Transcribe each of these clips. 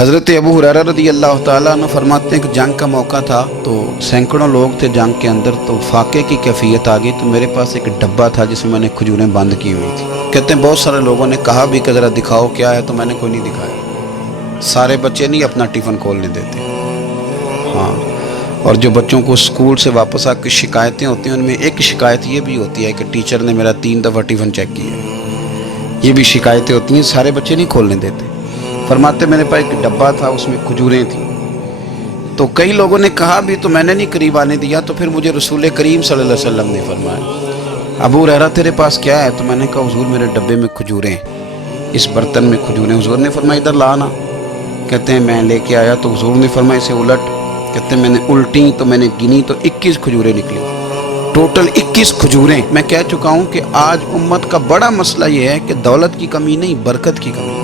حضرت ابو ہریرہ رضی اللہ تعالیٰ عنہ فرماتے ہیں کہ جنگ کا موقع تھا تو سینکڑوں لوگ تھے جنگ کے اندر، تو فاقے کی کیفیت آ گئی، تو میرے پاس ایک ڈبہ تھا جس میں نے کھجوریں بند کی ہوئی تھی۔ کہتے ہیں بہت سارے لوگوں نے کہا بھی کہ ذرا دکھاؤ کیا ہے، تو میں نے کوئی نہیں دکھایا۔ سارے بچے نہیں اپنا ٹفن کھولنے دیتے، ہاں، اور جو بچوں کو اسکول سے واپس آ کے شکایتیں ہوتی ہیں ان میں ایک شکایت یہ بھی ہوتی ہے کہ ٹیچر نے میرا 3 دفعہ ٹفن چیک کیا ہے، یہ بھی شکایتیں ہوتی ہیں، سارے بچے نہیں کھولنے دیتے۔ فرماتے میرے پاس ایک ڈبہ تھا، اس میں کھجوریں تھیں، تو کئی لوگوں نے کہا بھی تو میں نے نہیں قریب آنے دیا، تو پھر مجھے رسول کریم صلی اللہ علیہ وسلم نے فرمایا ابو ہریرہ تیرے پاس کیا ہے؟ تو میں نے کہا حضور میرے ڈبے میں کھجوریں، اس برتن میں کھجوریں۔ حضور نے فرمایا ادھر لانا۔ کہتے ہیں میں لے کے آیا تو حضور نے فرمایا اسے الٹ۔ کہتے ہیں میں نے الٹی تو میں نے گنی تو 21 کھجوریں نکلی، ٹوٹل 21 کھجوریں۔ میں کہہ چکا ہوں کہ آج امت کا بڑا مسئلہ یہ ہے کہ دولت کی کمی نہیں، برکت کی کمی،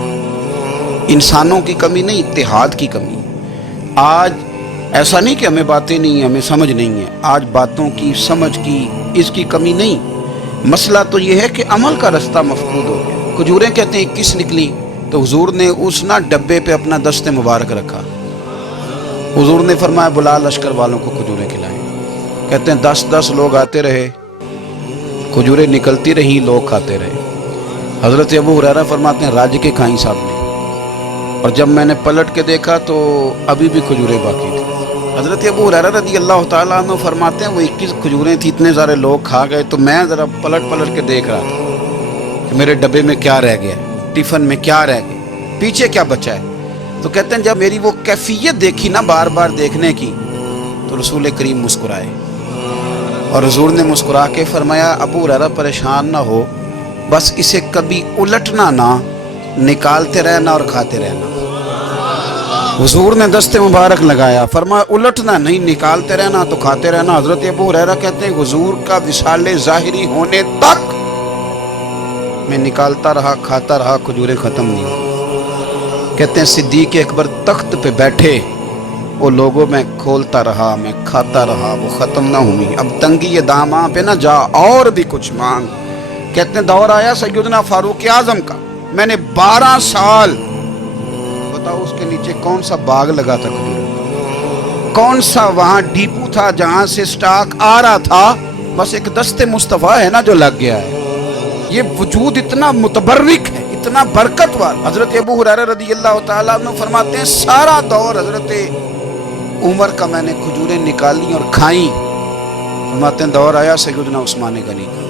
انسانوں کی کمی نہیں، اتحاد کی کمی۔ آج ایسا نہیں کہ ہمیں باتیں نہیں ہیں، ہمیں سمجھ نہیں ہے، آج باتوں کی، سمجھ کی، اس کی کمی نہیں، مسئلہ تو یہ ہے کہ عمل کا رستہ مفقود ہو گیا۔ کھجوریں کہتے ہیں 21 نکلی، تو حضور نے اس ڈبے پہ اپنا دست مبارک رکھا۔ حضور نے فرمایا بلا لشکر والوں کو کھجوریں کھلائیں۔ کہتے ہیں 10 لوگ آتے رہے، کھجوریں نکلتی رہیں، لوگ کھاتے رہے۔ حضرت ابو ہریرہ فرماتے ہیں راج کے کھائیں صاحب نے، اور جب میں نے پلٹ کے دیکھا تو ابھی بھی کھجوریں باقی تھیں۔ حضرت ابو ہریرہ رضی اللہ تعالیٰ عنہ فرماتے ہیں وہ 21 کھجوریں تھیں، اتنے سارے لوگ کھا گئے، تو میں ذرا پلٹ کے دیکھ رہا تھا کہ میرے ڈبے میں کیا رہ گیا، ٹفن میں کیا رہ گیا، پیچھے کیا بچا ہے۔ تو کہتے ہیں جب میری وہ کیفیت دیکھی نا بار بار دیکھنے کی، تو رسول کریم مسکرائے، اور حضور نے مسکرا کے فرمایا ابو ہریرہ پریشان نہ ہو، بس اسے کبھی الٹنا نہ، نکالتے رہنا اور کھاتے رہنا۔ حضور نے دست مبارک لگایا، فرمایا الٹنا نہیں، نکالتے رہنا تو کھاتے رہنا۔ حضرت ابو ہریرہ کہتے ہیں حضور کا وصال ظاہری ہونے تک میں نکالتا رہا، کھاتا رہا، کھجوریں ختم نہیں ہوئی۔ کہتے ہیں صدیق اکبر تخت پہ بیٹھے، وہ لوگوں میں کھولتا رہا، میں کھاتا رہا، وہ ختم نہ ہوئی۔ اب تنگی یہ داماں پہ نہ جا، اور بھی کچھ مانگ۔ کہتے ہیں دور آیا سیدنا فاروق اعظم کا، میں نے 12 سال، بتاؤ اس کے نیچے کون سا باغ لگا تھا کھجوروں، کون سا وہاں ڈیپو تھا جہاں سے سٹاک آ رہا تھا، بس ایک دست مصطفیٰ ہے نا جو لگ گیا ہے۔ یہ وجود اتنا متبرک ہے، اتنا برکت والا۔ حضرت ابو ہریرہ رضی اللہ تعالیٰ عنہ فرماتے ہیں سارا دور حضرت عمر کا میں نے کھجوریں نکالی اور کھائیں۔ فرماتے ہیں دور آیا سیدنا عثمان غنی کا،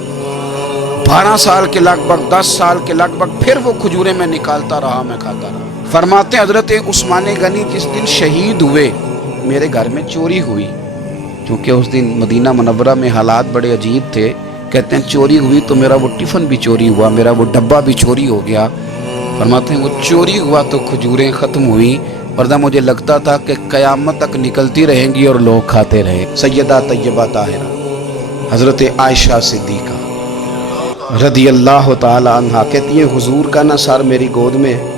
12 سال کے لگ بھگ، 10 سال کے لگ بھگ، پھر وہ کھجوریں میں نکالتا رہا، میں کھاتا رہا۔ فرماتے ہیں حضرت عثمان غنی جس دن شہید ہوئے، میرے گھر میں چوری ہوئی، کیونکہ اس دن مدینہ منورہ میں حالات بڑے عجیب تھے۔ کہتے ہیں چوری ہوئی تو میرا وہ ٹفن بھی چوری ہوا، میرا وہ ڈبہ بھی چوری ہو گیا۔ فرماتے ہیں وہ چوری ہوا تو کھجوریں ختم ہوئی، ورنہ مجھے لگتا تھا کہ قیامت تک نکلتی رہیں گی اور لوگ کھاتے رہے۔ سیدہ طیبہ طاہرہ حضرت عائشہ صدیقہ رضی اللہ تعالی عنہا کہتی ہیں حضور کا نا سر میری گود میں ہے،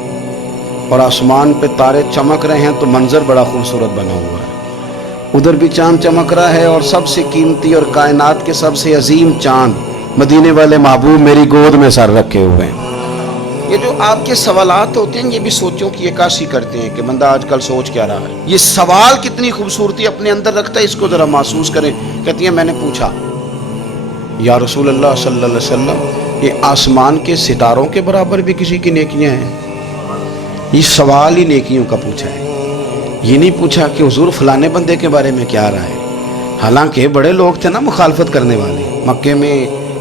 اور آسمان پہ تارے چمک رہے ہیں تو منظر بڑا خوبصورت بنا ہوا ہے، ادھر بھی چاند چمک رہا ہے، اور سب سے قیمتی اور کائنات کے سب سے عظیم چاند مدینے والے محبوب میری گود میں سر رکھے ہوئے ہیں۔ یہ جو آپ کے سوالات ہوتے ہیں یہ بھی سوچوں کی عکاسی کرتے ہیں کہ بندہ آج کل سوچ کیا رہا ہے۔ یہ سوال کتنی خوبصورتی اپنے اندر رکھتا ہے، اس کو ذرا محسوس کریں۔ کہتی ہیں میں نے پوچھا یا رسول اللہ صلی اللہ علیہ وسلم یہ آسمان کے ستاروں کے برابر بھی کسی کی نیکیاں ہیں؟ یہ سوال ہی نیکیوں کا پوچھا ہے، یہ نہیں پوچھا کہ حضور فلانے بندے کے بارے میں کیا رہا ہے۔ حالانکہ بڑے لوگ تھے نا مخالفت کرنے والے، مکے میں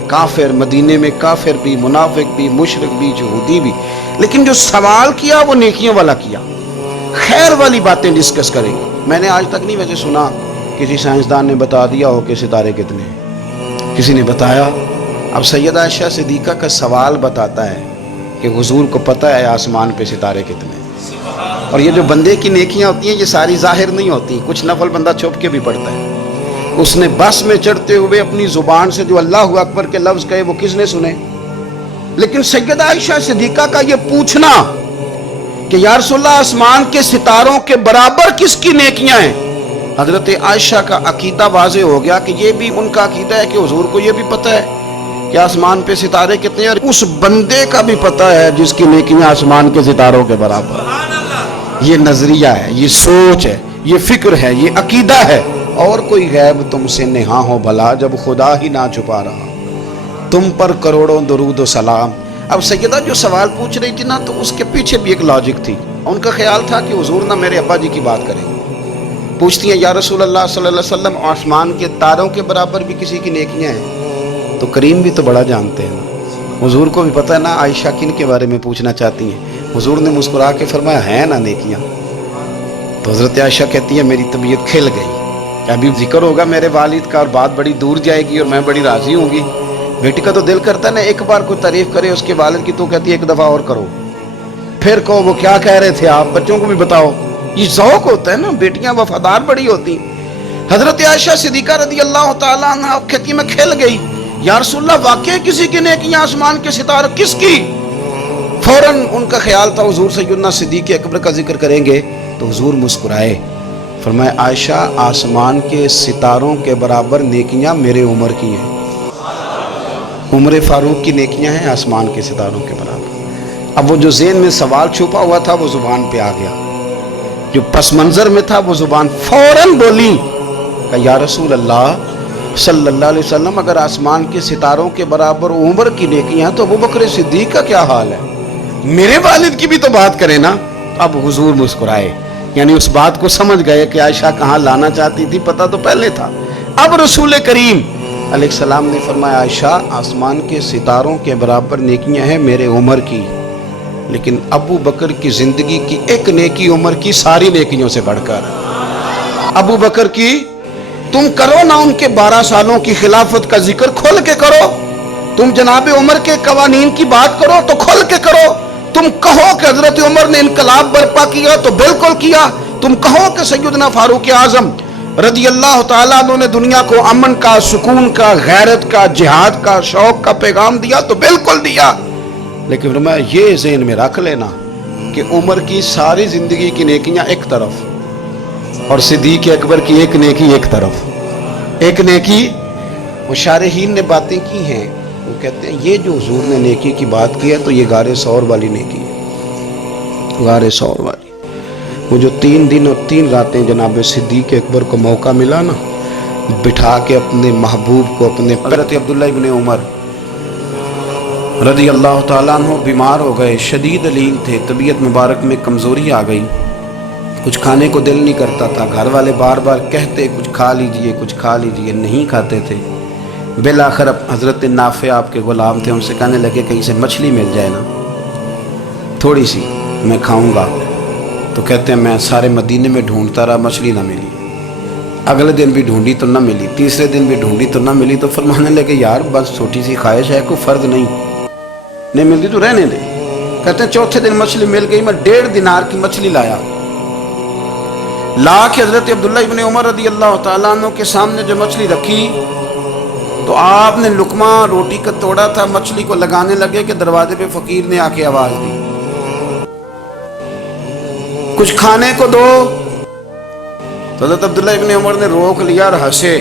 کافر، مدینے میں کافر بھی، منافق بھی، مشرک بھی، یہودی بھی، لیکن جو سوال کیا وہ نیکیوں والا کیا، خیر والی باتیں ڈسکس کریں گے۔ میں نے آج تک نہیں ویسے سنا کسی سائنسدان نے بتا دیا ہو کہ ستارے کتنے ہیں، کسی نے بتایا۔ اب سیدہ عائشہ صدیقہ کا سوال بتاتا ہے کہ حضور کو پتہ ہے آسمان پہ ستارے کتنے ہیں۔ اور یہ جو بندے کی نیکیاں ہوتی ہیں یہ ساری ظاہر نہیں ہوتی، کچھ نفل بندہ چھپ کے بھی پڑھتا ہے۔ اس نے بس میں چڑھتے ہوئے اپنی زبان سے جو اللہ اکبر کے لفظ کہے وہ کس نے سنے؟ لیکن سیدہ عائشہ صدیقہ کا یہ پوچھنا کہ یا رسول اللہ آسمان کے ستاروں کے برابر کس کی نیکیاں ہیں، حضرت عائشہ کا عقیدہ واضح ہو گیا کہ یہ بھی ان کا عقیدہ ہے کہ حضور کو یہ بھی پتہ ہے کہ آسمان پہ ستارے کتنے ہیں، اور اس بندے کا بھی پتہ ہے جس کی نیکیاں آسمان کے ستاروں کے برابر۔ یہ نظریہ ہے، یہ سوچ ہے، یہ فکر ہے، یہ عقیدہ ہے۔ اور کوئی غیب تم سے نہاں ہو بھلا، جب خدا ہی نہ چھپا رہا، تم پر کروڑوں درود و سلام۔ اب سیدہ جو سوال پوچھ رہی تھی نا، تو اس کے پیچھے بھی ایک لاجک تھی۔ ان کا خیال تھا کہ حضور نہ میرے ابا جی کی بات کریں۔ پوچھتی ہیں یا رسول اللہ صلی اللہ علیہ وسلم، آسمان کے تاروں کے برابر بھی کسی کی نیکیاں ہیں؟ تو کریم بھی تو بڑا جانتے ہیں نا، حضور کو بھی پتہ ہے نا عائشہ کن کے بارے میں پوچھنا چاہتی ہیں۔ حضور نے مسکرا کے فرمایا ہے نا نیکیاں۔ تو حضرت عائشہ کہتی ہے میری طبیعت کھل گئی، ابھی ذکر ہوگا میرے والد کا اور بات بڑی دور جائے گی اور میں بڑی راضی ہوں گی۔ بیٹی کا تو دل کرتا ہے نا ایک بار کوئی تعریف کرے اس کے والد کی، تو کہتی ہے ایک دفعہ اور کرو، پھر کہو وہ کیا کہہ رہے تھے آپ، بچوں کو بھی بتاؤ۔ یہ ذوق ہوتا ہے نا، بیٹیاں وفادار بڑی ہوتی ہیں۔ حضرت عائشہ صدیقہ رضی اللہ تعالیٰ عنہ کہتی میں کھل گئی، یا رسول اللہ واقعی کسی کی نیکیاں آسمان کے ستاروں، کس کی؟ فوراً ان کا خیال تھا حضور سیدنا صدیق اکبر کا ذکر کریں گے، تو حضور مسکرائے، فرمایا عائشہ آسمان کے ستاروں کے برابر نیکیاں میرے عمر کی ہیں۔ عمر فاروق کی نیکیاں ہیں آسمان کے ستاروں کے برابر۔ اب وہ جو ذہن میں سوال چھپا ہوا تھا وہ زبان پہ آ گیا، جو پس منظر میں تھا وہ زبان فوراً بولی کہ یا رسول اللہ صلی اللہ علیہ وسلم، اگر آسمان کے ستاروں کے برابر عمر کی نیکیاں تو ابو بکر صدیق کا کیا حال ہے؟ میرے والد کی بھی تو بات کرے نا۔ اب حضور مسکرائے، یعنی اس بات کو سمجھ گئے کہ عائشہ کہاں لانا چاہتی تھی، پتہ تو پہلے تھا۔ اب رسول کریم علیہ السلام نے فرمایا عائشہ آسمان کے ستاروں کے برابر نیکیاں ہیں میرے عمر کی، لیکن ابو بکر کی زندگی کی ایک نیکی عمر کی ساری نیکیوں سے بڑھ کر۔ ابو بکر کی تم کرو نا ان کے 12 سالوں کی خلافت کا ذکر کھل کے کرو، تم جناب عمر کے قوانین کی بات کرو تو کھل کے کرو، تم کہو کہ حضرت عمر نے انقلاب برپا کیا تو بالکل کیا، تم کہو کہ سیدنا فاروق اعظم رضی اللہ تعالیٰ عنہ نے دنیا کو امن کا، سکون کا، غیرت کا، جہاد کا، شوق کا پیغام دیا تو بالکل دیا، لیکن فرمایا یہ ذہن میں رکھ لینا کہ عمر کی ساری زندگی کی نیکیاں ایک طرف اور صدیق اکبر کی ایک نیکی ایک طرف۔ ایک نیکی وہ شارحین نے باتیں کی ہیں، وہ کہتے ہیں یہ جو حضور نے نیکی کی بات کی ہے تو یہ غار ثور والی نیکی ہے، غار ثور والی۔ وہ جو 3 دن اور 3 راتیں جناب صدیق اکبر کو موقع ملا نا بٹھا کے اپنے محبوب کو، اپنے حضرت عبداللہ ابن عمر رضی اللہ تعالیٰ عنہ بیمار ہو گئے، شدید علیل تھے، طبیعت مبارک میں کمزوری آ گئی، کچھ کھانے کو دل نہیں کرتا تھا، گھر والے بار بار کہتے کچھ کھا لیجئے کچھ کھا لیجئے، نہیں کھاتے تھے۔ بالآخر حضرت نافع آپ کے غلام تھے، ان سے کہنے لگے کہیں سے مچھلی مل جائے نا تھوڑی سی میں کھاؤں گا، تو کہتے ہیں میں سارے مدینے میں ڈھونڈتا رہا، مچھلی نہ ملی، اگلے دن بھی ڈھونڈی تو نہ ملی، تیسرے دن بھی ڈھونڈی تو نہ ملی، تو فرمانے لگے یار بس چھوٹی سی خواہش ہے، کوئی فرض نہیں ملتی تو رہنے دے۔ کہتے ہیں چوتھے دن مچھلی مل گئی، میں 1.5 دینار کی مچھلی لایا، لا کے حضرت عبداللہ ابن عمر رضی اللہ تعالیٰ عنہ کے سامنے جو مچھلی رکھی تو آپ نے لقمہ روٹی کا توڑا تھا، مچھلی کو لگانے لگے کہ دروازے پہ فقیر نے آ کے آواز دی کچھ کھانے کو دو، تو حضرت عبداللہ ابن عمر نے روک لیا اور ہنسے۔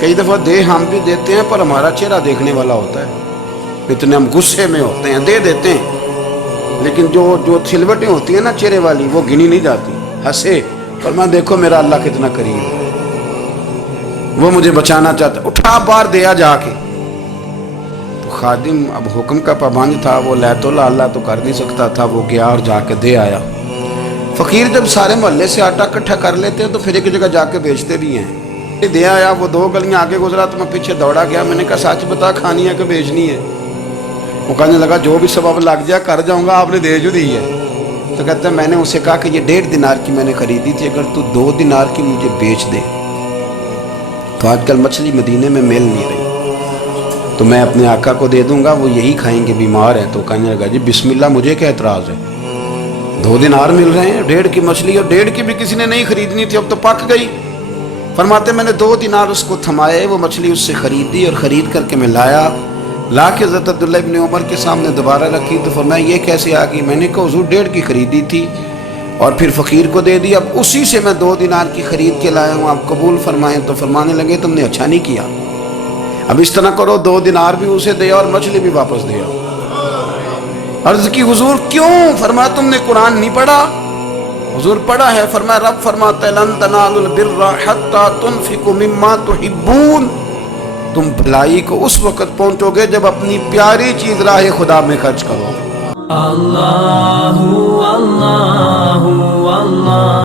کئی دفعہ دے ہم بھی دیتے ہیں پر ہمارا چہرہ دیکھنے والا ہوتا ہے، اتنے ہم غصے میں ہوتے ہیں دے دیتے ہیں، لیکن جو سلوٹیں ہوتی ہیں نا چہرے والی وہ گنی نہیں جاتی۔ ہنسے فرمایا دیکھو میرا اللہ کتنا کریم ہے، وہ مجھے بچانا چاہتا، اٹھا بار دیا جا کے۔ تو خادم اب حکم کا پابند تھا، وہ لیت اللہ تو کر نہیں سکتا تھا، وہ گیا اور جا کے دے آیا۔ فقیر جب سارے محلے سے آٹا اکٹھا کر لیتے ہیں تو پھر ایک جگہ جا کے بیچتے بھی ہیں۔ دے آیا، وہ 2 گلیاں آگے گزرا تو میں پیچھے دوڑا گیا، میں نے کہا سچ بتا کھانی ہے کہ بیچنی ہے؟ وہ کہنے لگا جو بھی سبب لگ جائے کر جاؤں گا، آپ نے دے جو دی ہے۔ تو کہتا ہے میں نے اسے کہا کہ یہ 1.5 دینار کی میں نے خریدی تھی، اگر تو 2 دینار کی مجھے بیچ دے تو آج کل مچھلی مدینے میں مل نہیں رہی، تو میں اپنے آقا کو دے دوں گا، وہ یہی کھائیں گے، بیمار ہے۔ تو کہنے لگا جی بسم اللہ، مجھے کیا اعتراض ہے، 2 دینار مل رہے ہیں، 1.5 کی مچھلی، اور 1.5 کی بھی کسی نے نہیں خریدنی تھی، اب تو پک گئی۔ فرماتے میں نے 2 دینار اس کو تھمائے، وہ مچھلی اس سے خریدی اور خرید کر کے میں لایا، لا کے حضرت عبداللہ ابن عمر کے سامنے دوبارہ رکھی، تو فرمایا یہ کیسے آ گئی؟ میں نے کہا حضور 1.5 کی خریدی تھی اور پھر فقیر کو دے دی، اب اسی سے میں 2 دینار کی خرید کے لایا ہوں، آپ قبول فرمائیں۔ تو فرمانے لگے تم نے اچھا نہیں کیا، اب اس طرح کرو 2 دینار بھی اسے دے اور مچھلی بھی واپس دے۔ عرض کی حضور کیوں؟ فرمایا تم نے قرآن نہیں پڑھا؟ حضور پڑھا ہے۔ فرمایا رب فرماتا ہے لن تنالوا البر حتى تنفقوا مما تحبون، تم بھلائی کو اس وقت پہنچو گے جب اپنی پیاری چیز راہ خدا میں خرچ کرو۔ اللہ اللہ اللہ